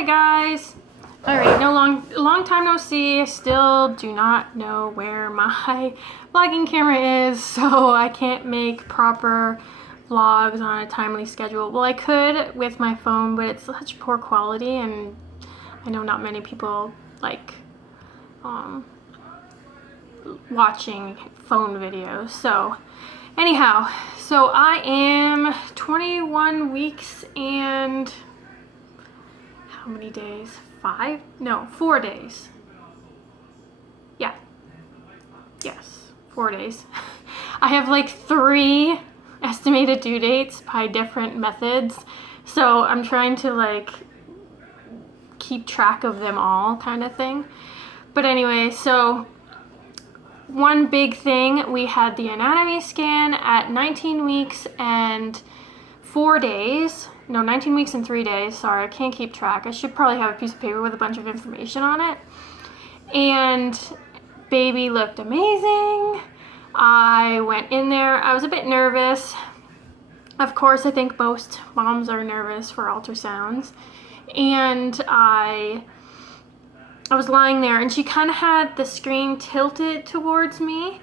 Hi guys. Alright, long time no see. Still do not know where my vlogging camera is, so I can't make proper vlogs on a timely schedule. Well, I could with my phone, but it's such poor quality, and I know not many people like watching phone videos. So anyhow, so I am 21 weeks and how many days? 5? No, 4 days. Yeah. Yes, 4 days. I have like 3 estimated due dates by different methods. So I'm trying to like keep track of them all kind of thing. But anyway, so one big thing, we had the anatomy scan at 19 weeks and 4 days. No, 19 weeks and 3 days. Sorry, I can't keep track. I should probably have a piece of paper with a bunch of information on it. And baby looked amazing. I went in there. I was a bit nervous. Of course, I think most moms are nervous for ultrasounds. And I was lying there, and she kind of had the screen tilted towards me.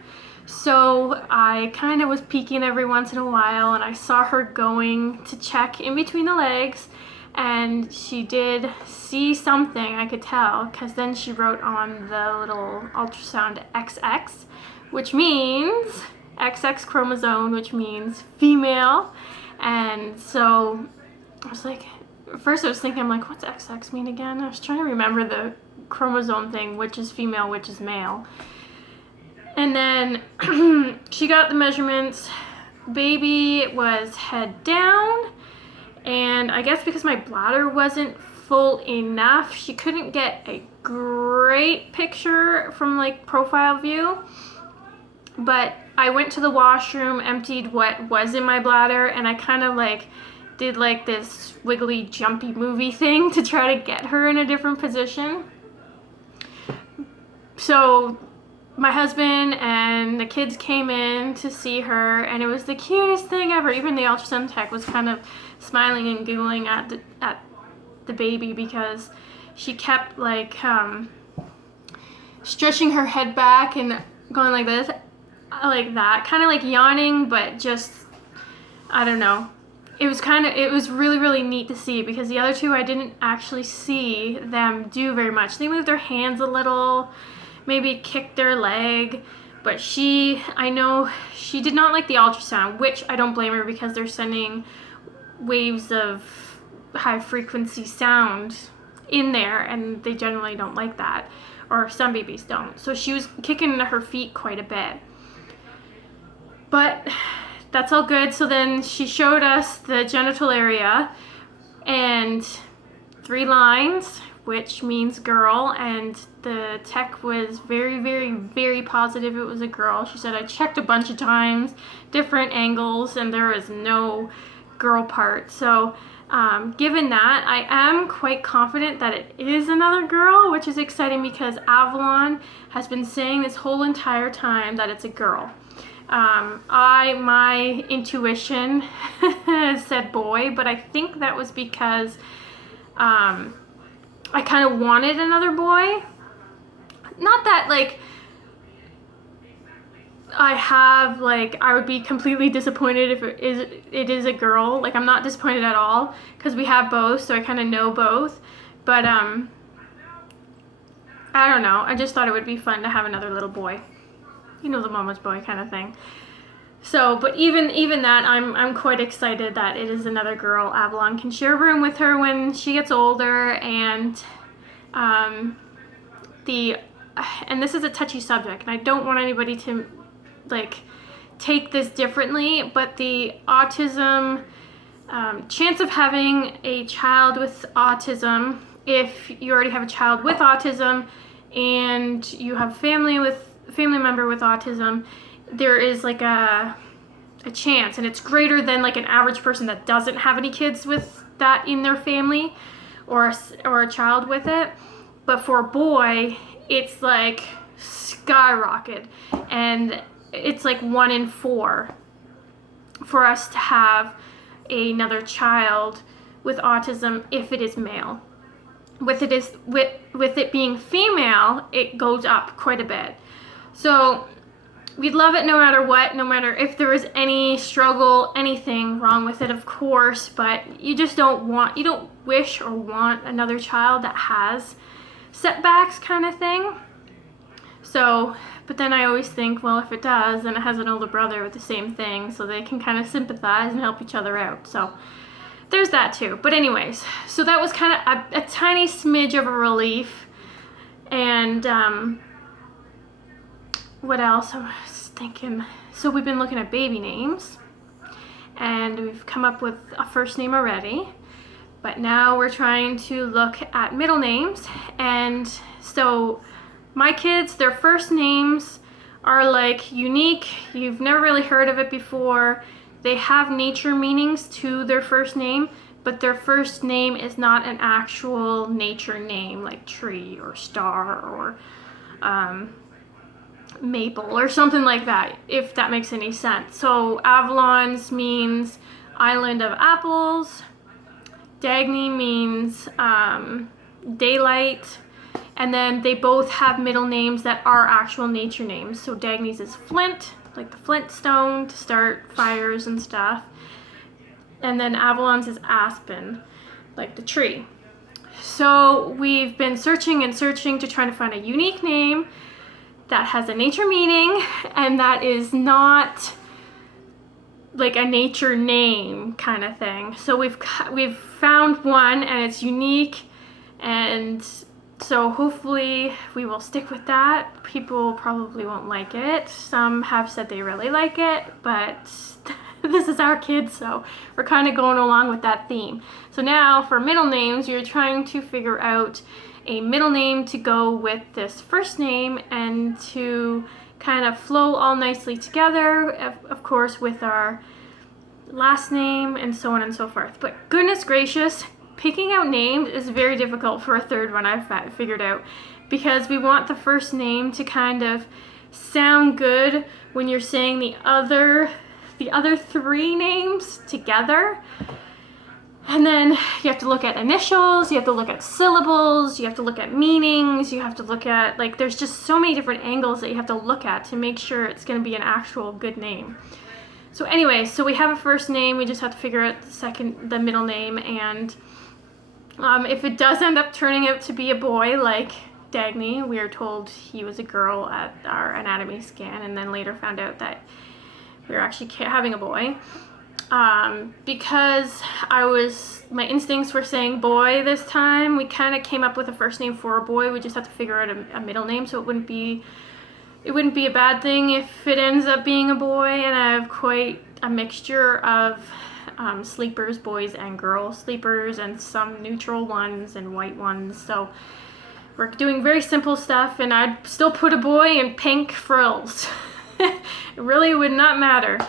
So I kind of was peeking every once in a while, and I saw her going to check in between the legs, and she did see something, I could tell, because then she wrote on the little ultrasound XX, which means XX chromosome, which means female. And so I was like, at first I was thinking, I'm like, what's XX mean again? I was trying to remember the chromosome thing, which is female, which is male. And then she got the measurements. Baby was head down, and I guess because my bladder wasn't full enough, she couldn't get a great picture from like profile view. But I went to the washroom, emptied what was in my bladder, and I kind of like did like this wiggly jumpy movie thing to try to get her in a different position. So my husband and the kids came in to see her, and it was the cutest thing ever. Even the ultrasound tech was kind of smiling and giggling at the baby, because she kept like stretching her head back and going like this, like that, kind of like yawning, but just, I don't know. It was really, really neat to see, because the other two, I didn't actually see them do very much. They moved their hands a little, maybe kicked their leg, but I know she did not like the ultrasound, which I don't blame her, because they're sending waves of high frequency sound in there, and they generally don't like that, or some babies don't. So she was kicking her feet quite a bit. But that's all good. So then she showed us the genital area and 3 lines, which means girl, and the tech was very, very, very positive it was a girl. She said, I checked a bunch of times, different angles, and there is no girl part. So given that, I am quite confident that it is another girl, which is exciting, because Avalon has been saying this whole entire time that it's a girl. My intuition said boy, but I think that was because I kind of wanted another boy. Not that like I would be completely disappointed if it is a girl. Like, I'm not disappointed at all, because we have both, so I kind of know both. But I don't know. I just thought it would be fun to have another little boy. You know, the mama's boy kind of thing. So, but even that, I'm quite excited that it is another girl. Avalon can share a room with her when she gets older, and this is a touchy subject, and I don't want anybody to like take this differently, but the autism chance of having a child with autism, if you already have a child with autism and you have family member with autism, there is like a chance, and it's greater than like an average person that doesn't have any kids with that in their family, or a child with it. But for a boy, it's like skyrocket, and it's like 1 in 4 for us to have another child with autism if it is male. with it being female, it goes up quite a bit. So we'd love it no matter what, no matter if there was any struggle, anything wrong with it, of course, but you just don't wish or want another child that has setbacks kind of thing. So, but then I always think, well, if it does, then it has an older brother with the same thing, so they can kind of sympathize and help each other out. So there's that too. But anyways, so that was kind of a tiny smidge of a relief. And what else? I was thinking, so we've been looking at baby names, and we've come up with a first name already, but now we're trying to look at middle names. And so my kids, their first names are like unique. You've never really heard of it before. They have nature meanings to their first name, but their first name is not an actual nature name like tree or star or maple or something like that, if that makes any sense. So Avalon's means island of apples. Dagny means daylight. And then they both have middle names that are actual nature names. So Dagny's is Flint, like the flint stone to start fires and stuff. And then Avalon's is aspen, like the tree. So we've been searching and searching to try to find a unique name that has a nature meaning and that is not like a nature name kind of thing. So we've found one and it's unique, and so hopefully we will stick with that. People probably won't like it. Some have said they really like it, but this is our kids, so we're kind of going along with that theme. So now for middle names, you're trying to figure out a middle name to go with this first name and to kind of flow all nicely together, of course, with our last name and so on and so forth. But goodness gracious, picking out names is very difficult for a third one, I've figured out, because we want the first name to kind of sound good when you're saying the other three names together. And then you have to look at initials, you have to look at syllables, you have to look at meanings, you have to look at, like, there's just so many different angles that you have to look at to make sure it's going to be an actual good name. So anyway, so we have a first name, we just have to figure out the middle name, and if it does end up turning out to be a boy, like Dagny, we are told he was a girl at our anatomy scan, and then later found out that we were actually having a boy. Because my instincts were saying boy this time, we kind of came up with a first name for a boy. We just have to figure out a middle name, so it wouldn't be a bad thing if it ends up being a boy. And I have quite a mixture of sleepers, boys and girl sleepers, and some neutral ones and white ones. So we're doing very simple stuff, and I'd still put a boy in pink frills. It really would not matter.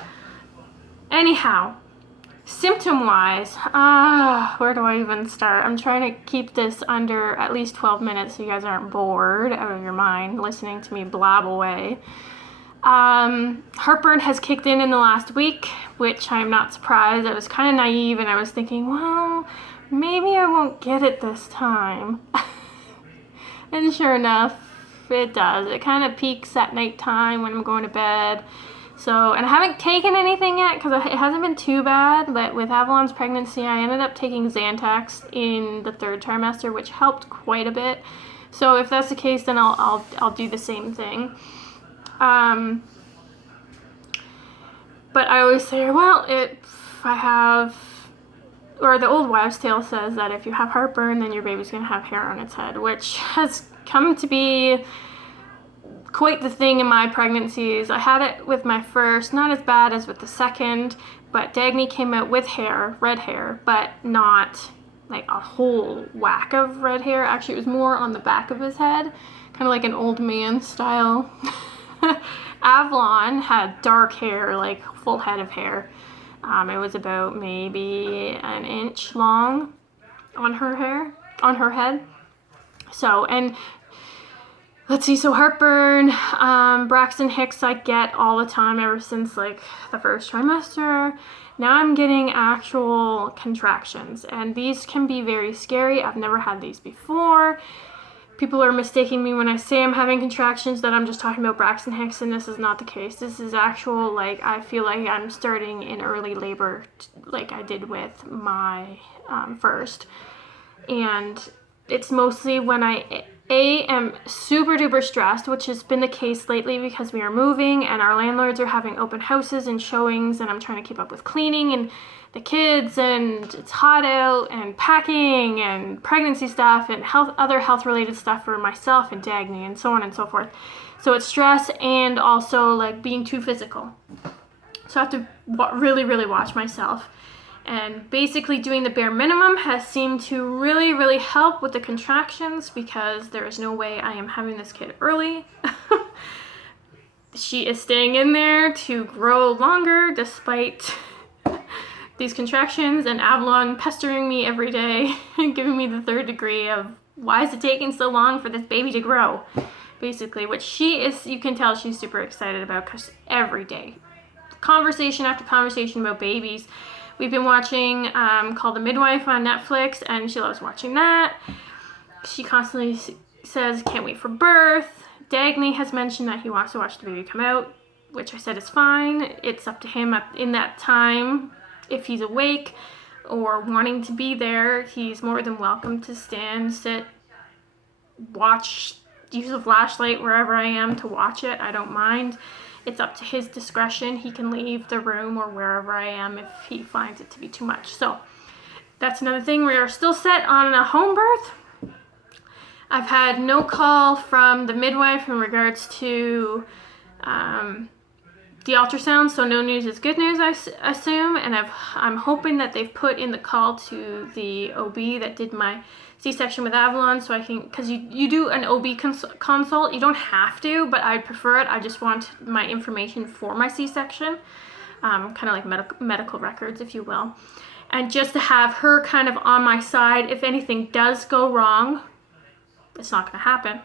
Anyhow, symptom-wise, where do I even start? I'm trying to keep this under at least 12 minutes so you guys aren't bored out of your mind listening to me blab away. Heartburn has kicked in the last week, which I'm not surprised. I was kind of naive and I was thinking, well, maybe I won't get it this time. And sure enough, it does. It kind of peaks at nighttime when I'm going to bed. So, and I haven't taken anything yet because it hasn't been too bad, but with Avalon's pregnancy, I ended up taking Zantac in the 3rd trimester, which helped quite a bit. So if that's the case, then I'll do the same thing. But I always say, well, if I have, or the old wives' tale says that if you have heartburn, then your baby's going to have hair on its head, which has come to be quite the thing in my pregnancies. I had it with my first, not as bad as with the second, but Dagny came out with hair, red hair, but not like a whole whack of red hair. Actually, it was more on the back of his head, kind of like an old man style. Avalon had dark hair, like full head of hair. It was about maybe an inch long on her head. So, and let's see, so heartburn, Braxton Hicks I get all the time ever since like the first trimester. Now I'm getting actual contractions, and these can be very scary. I've never had these before. People are mistaking me when I say I'm having contractions that I'm just talking about Braxton Hicks, and this is not the case. This is actual, like, I feel like I'm starting in early labor like I did with my first. And it's mostly when I am super duper stressed, which has been the case lately because we are moving and our landlords are having open houses and showings, and I'm trying to keep up with cleaning and the kids, and it's hot out, and packing and pregnancy stuff and other health related stuff for myself and Dagny and so on and so forth. So it's stress and also like being too physical. So I have to really, really watch myself. And basically doing the bare minimum has seemed to really, really help with the contractions, because there is no way I am having this kid early. She is staying in there to grow longer despite these contractions, and Avalon pestering me every day and giving me the third degree of why is it taking so long for this baby to grow, basically, which she is, you can tell she's super excited about, because every day, conversation after conversation about babies. We've been watching called The Midwife on Netflix, and she loves watching that. She constantly says can't wait for birth. Dagny has mentioned that he wants to watch the baby come out, which I said is fine. It's up to him in that time. If he's awake or wanting to be there, he's more than welcome to stand, sit, watch, use a flashlight wherever I am to watch it. I don't mind. It's up to his discretion. He can leave the room or wherever I am if he finds it to be too much. So that's another thing. We are still set on a home birth. I've had no call from the midwife in regards to the ultrasound, so no news is good news, I assume. And I'm hoping that they've put in the call to the OB that did my C-section with Avalon, so I can, because you do an OB consult. You don't have to, but I'd prefer it. I just want my information for my C-section, kind of like medical records, if you will. And just to have her kind of on my side if anything does go wrong. It's not going to happen.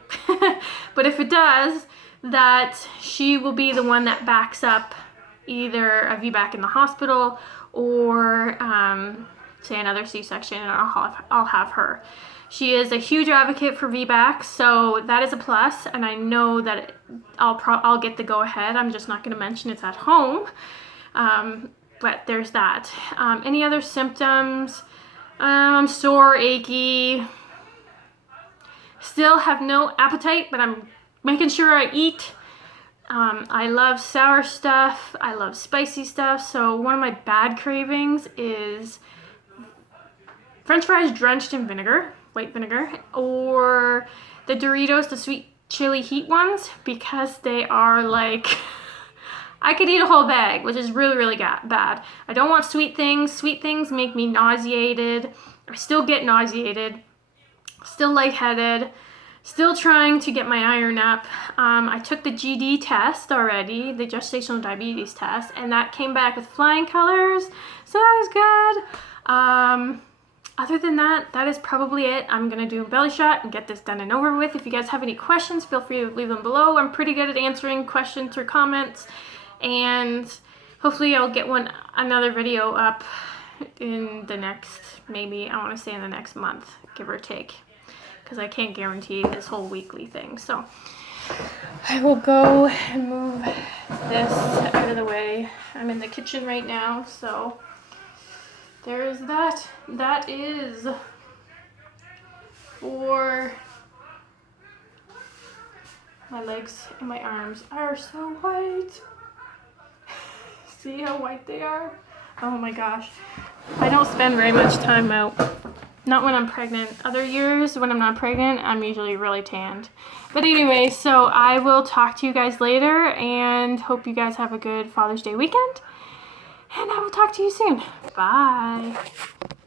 But if it does, that she will be the one that backs up either a VBAC in the hospital or say another C-section, and I'll have her. She is a huge advocate for VBAC, so that is a plus, and I know that I'll get the go-ahead. I'm just not going to mention it's at home, but there's that. Any other symptoms? I'm sore, achy. Still have no appetite, but I'm making sure I eat. I love sour stuff. I love spicy stuff. So one of my bad cravings is French fries drenched in vinegar, white vinegar, or the Doritos, the sweet chili heat ones, because they are like, I could eat a whole bag, which is really, really bad. I don't want sweet things. Sweet things make me nauseated. I still get nauseated. Still lightheaded, still trying to get my iron up. I took the GD test already, the gestational diabetes test, and that came back with flying colors, so that is good. Other than that, that is probably it. I'm gonna do a belly shot and get this done and over with. If you guys have any questions, feel free to leave them below. I'm pretty good at answering questions or comments, and hopefully I'll get another video up in the next, maybe I want to say in the next month, give or take, because I can't guarantee this whole weekly thing. So I will go and move this out of the way. I'm in the kitchen right now, so there's that. That is for my legs and my arms are so white. See how white they are? Oh my gosh. I don't spend very much time out. Not when I'm pregnant. Other years when I'm not pregnant, I'm usually really tanned. But anyway, so I will talk to you guys later, and hope you guys have a good Father's Day weekend. And I will talk to you soon. Bye.